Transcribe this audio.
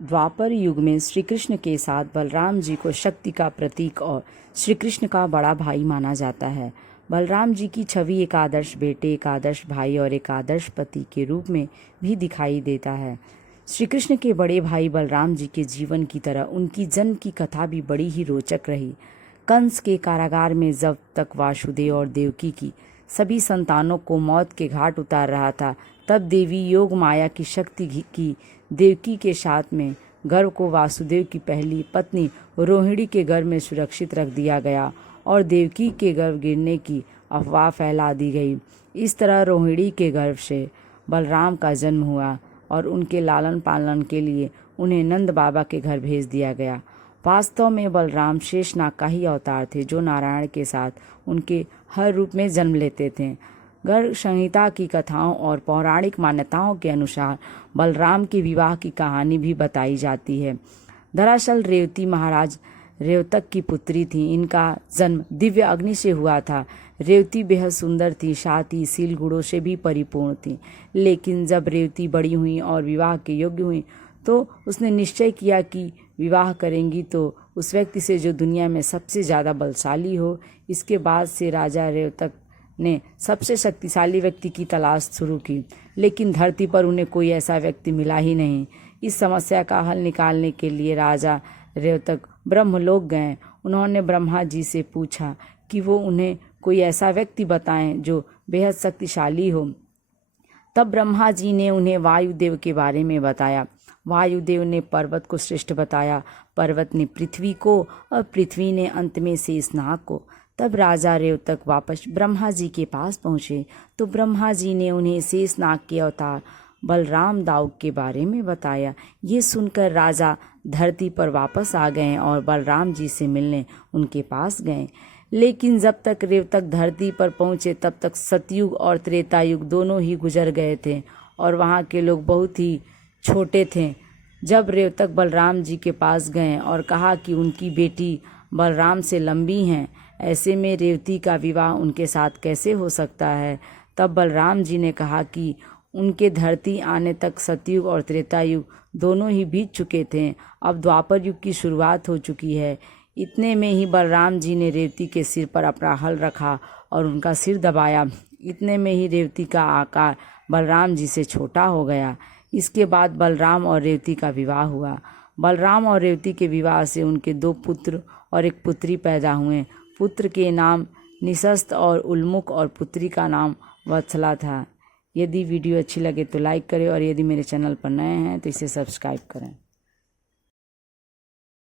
द्वापर युग में श्री कृष्ण के साथ बलराम जी को शक्ति का प्रतीक और श्री कृष्ण का बड़ा भाई माना जाता है। बलराम जी की छवि एक आदर्श बेटे, एक आदर्श भाई और एक आदर्श पति के रूप में भी दिखाई देता है। श्री कृष्ण के बड़े भाई बलराम जी के जीवन की तरह उनकी जन्म की कथा भी बड़ी ही रोचक रही। कंस के कारागार में जब तक वासुदेव और देवकी की सभी संतानों को मौत के घाट उतार रहा था, तब देवी योग माया की शक्ति की देवकी के साथ में गर्भ को वासुदेव की पहली पत्नी रोहिणी के गर्भ में सुरक्षित रख दिया गया और देवकी के गर्भ गिरने की अफवाह फैला दी गई। इस तरह रोहिणी के गर्भ से बलराम का जन्म हुआ और उनके लालन पालन के लिए उन्हें नंद बाबा के घर भेज दिया गया। वास्तव में बलराम शेषनाग का ही अवतार थे, जो नारायण के साथ उनके हर रूप में जन्म लेते थे। गर्ग संहिता की कथाओं और पौराणिक मान्यताओं के अनुसार बलराम के विवाह की कहानी भी बताई जाती है। दरअसल रेवती महाराज रेवतक की पुत्री थी। इनका जन्म दिव्य अग्नि से हुआ था। रेवती बेहद सुंदर थी, साथ ही शील गुणों से भी परिपूर्ण थी। लेकिन जब रेवती बड़ी हुई और विवाह के योग्य हुई तो उसने निश्चय किया कि विवाह करेंगी तो उस व्यक्ति से जो दुनिया में सबसे ज़्यादा बलशाली हो। इसके बाद से राजा रेवतक ने सबसे शक्तिशाली व्यक्ति की तलाश शुरू की, लेकिन धरती पर उन्हें कोई ऐसा व्यक्ति मिला ही नहीं। इस समस्या का हल निकालने के लिए राजा रेवतक ब्रह्मलोक गए। उन्होंने ब्रह्मा जी से पूछा कि वो उन्हें कोई ऐसा व्यक्ति बताएं जो बेहद शक्तिशाली हो। तब ब्रह्मा जी ने उन्हें वायुदेव के बारे में बताया। वायुदेव ने पर्वत को श्रेष्ठ बताया, पर्वत ने पृथ्वी को और पृथ्वी ने अंत में शेषनाग को। तब राजा रेवतक वापस ब्रह्मा जी के पास पहुँचे तो ब्रह्मा जी ने उन्हें शेषनाग के अवतार बलराम दाऊद के बारे में बताया। ये सुनकर राजा धरती पर वापस आ गए और बलराम जी से मिलने उनके पास गए। लेकिन जब तक रेवतक धरती पर पहुँचे तब तक सतयुग और त्रेता युग दोनों ही गुजर गए थे और वहाँ के लोग बहुत ही छोटे थे। जब रेवतक बलराम जी के पास गए और कहा कि उनकी बेटी बलराम से लंबी हैं, ऐसे में रेवती का विवाह उनके साथ कैसे हो सकता है। तब बलराम जी ने कहा कि उनके धरती आने तक सतयुग और त्रेता युग दोनों ही बीत चुके थे, अब द्वापर युग की शुरुआत हो चुकी है। इतने में ही बलराम जी ने रेवती के सिर पर अपना हल रखा और उनका सिर दबाया। इतने में ही रेवती का आकार बलराम जी से छोटा हो गया। इसके बाद बलराम और रेवती का विवाह हुआ। बलराम और रेवती के विवाह से उनके 2 पुत्र और 1 पुत्री पैदा हुए। पुत्र के नाम निशस्त और उल्मुख और पुत्री का नाम वत्सला था। यदि वीडियो अच्छी लगे तो लाइक करें और यदि मेरे चैनल पर नए हैं तो इसे सब्सक्राइब करें।